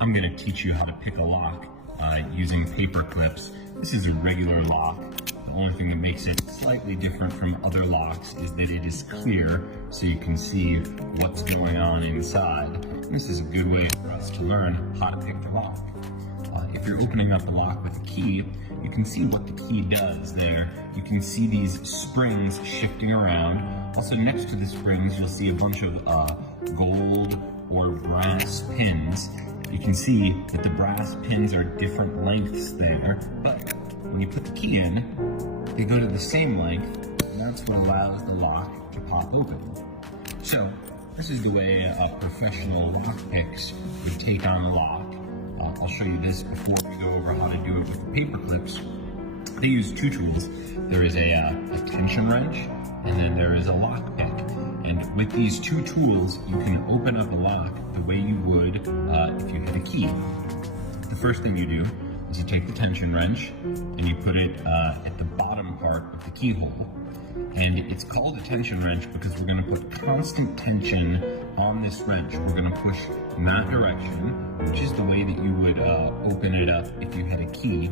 I'm going to teach you how to pick a lock using paper clips. This is a regular lock. The only thing that makes it slightly different from other locks is that it is clear so you can see what's going on inside. And this is a good way for us to learn how to pick the lock. If you're opening up a lock with a key, you can see what the key does there. You can see these springs shifting around. Also next to the springs, you'll see a bunch of gold or brass pins. You can see that the brass pins are different lengths there, but when you put the key in, they go to the same length, and that's what allows the lock to pop open. So this is the way professional lock picks would take on a lock. I'll show you this before we go over how to do it with the paper clips. They use two tools. There is a tension wrench, and then there is a lock pick. And with these two tools, you can open up a lock the way you would if you had a key. The first thing you do is you take the tension wrench and you put it at the bottom part of the keyhole. And it's called a tension wrench because we're going to put constant tension on this wrench. We're going to push in that direction, which is the way that you would open it up if you had a key.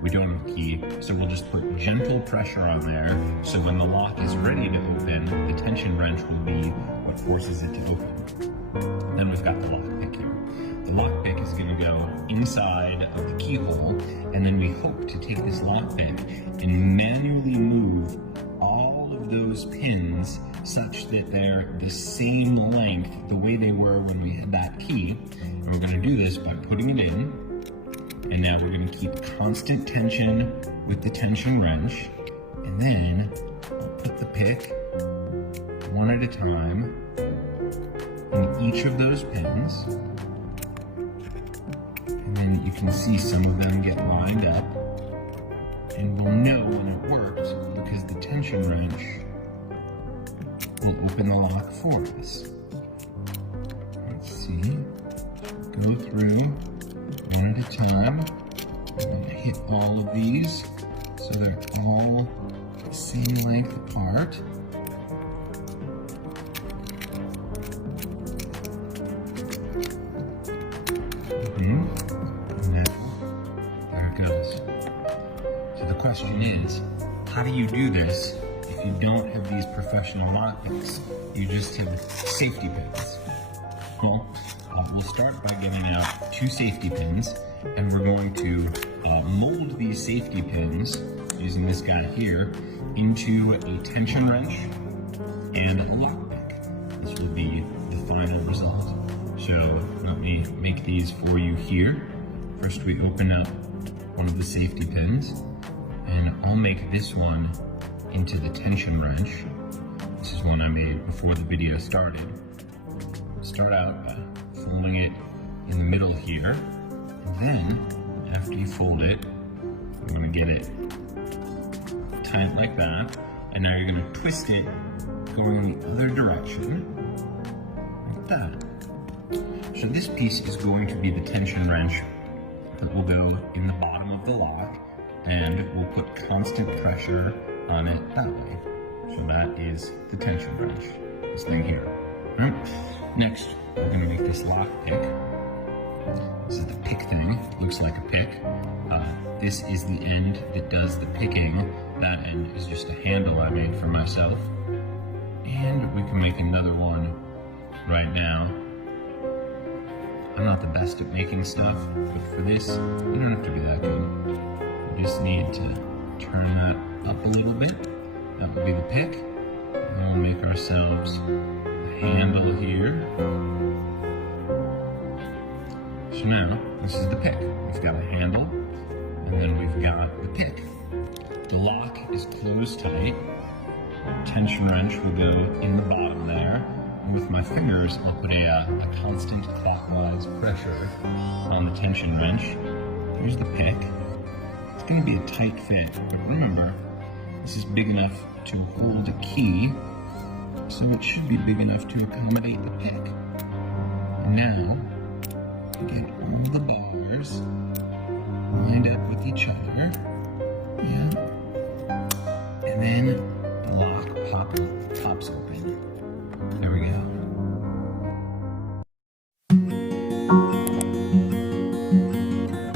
We don't have a key, so we'll just put gentle pressure on there, so when the lock is ready to open, the tension wrench will be what forces it to open. Then we've got the lock pick here. The lock pick is going to go inside of the keyhole, and then we hope to take this lock pick and manually move all of those pins such that they're the same length, the way they were when we had that key. And we're going to do this by putting it in. And now we're going to keep constant tension with the tension wrench, and then I'll put the pick one at a time in each of those pins, and then you can see some of them get lined up, and we'll know when it works because the tension wrench will open the lock for us. Let's see, go through one at a time. I'm going to hit all of these so they're all the same length apart. Now, there it goes. So the question is, how do you do this if you don't have these professional lock picks? You just have safety pins. Well, we'll start by getting out 2 safety pins, and we're going to mold these safety pins, using this guy here, into a tension wrench and a lockpick. This will be the final result. So let me make these for you here. First we open up one of the safety pins, and I'll make this one into the tension wrench. This is one I made before the video started. Start out by folding it in the middle here, and then after you fold it, I'm going to get it tight like that, and now you're going to twist it going in the other direction like that. So this piece is going to be the tension wrench that will go in the bottom of the lock, and we'll put constant pressure on it that way. So that is the tension wrench, this thing here. All right. Next, we're going to make this lock pick. This is the pick thing. It looks like a pick. This is the end that does the picking. That end is just a handle I made for myself. And we can make another one right now. I'm not the best at making stuff, but for this, you don't have to be that good. You just need to turn that up a little bit. That would be the pick. And we'll make ourselves a handle here. So now, this is the pick. We've got a handle, and then we've got the pick. The lock is closed tight. Tension wrench will go in the bottom there. And with my fingers, I'll put a constant clockwise pressure on the tension wrench. Here's the pick. It's going to be a tight fit, but remember, this is big enough to hold a key, so it should be big enough to accommodate the pick. And now, get all the bars lined up with each other. Yeah. And then the lock pops open.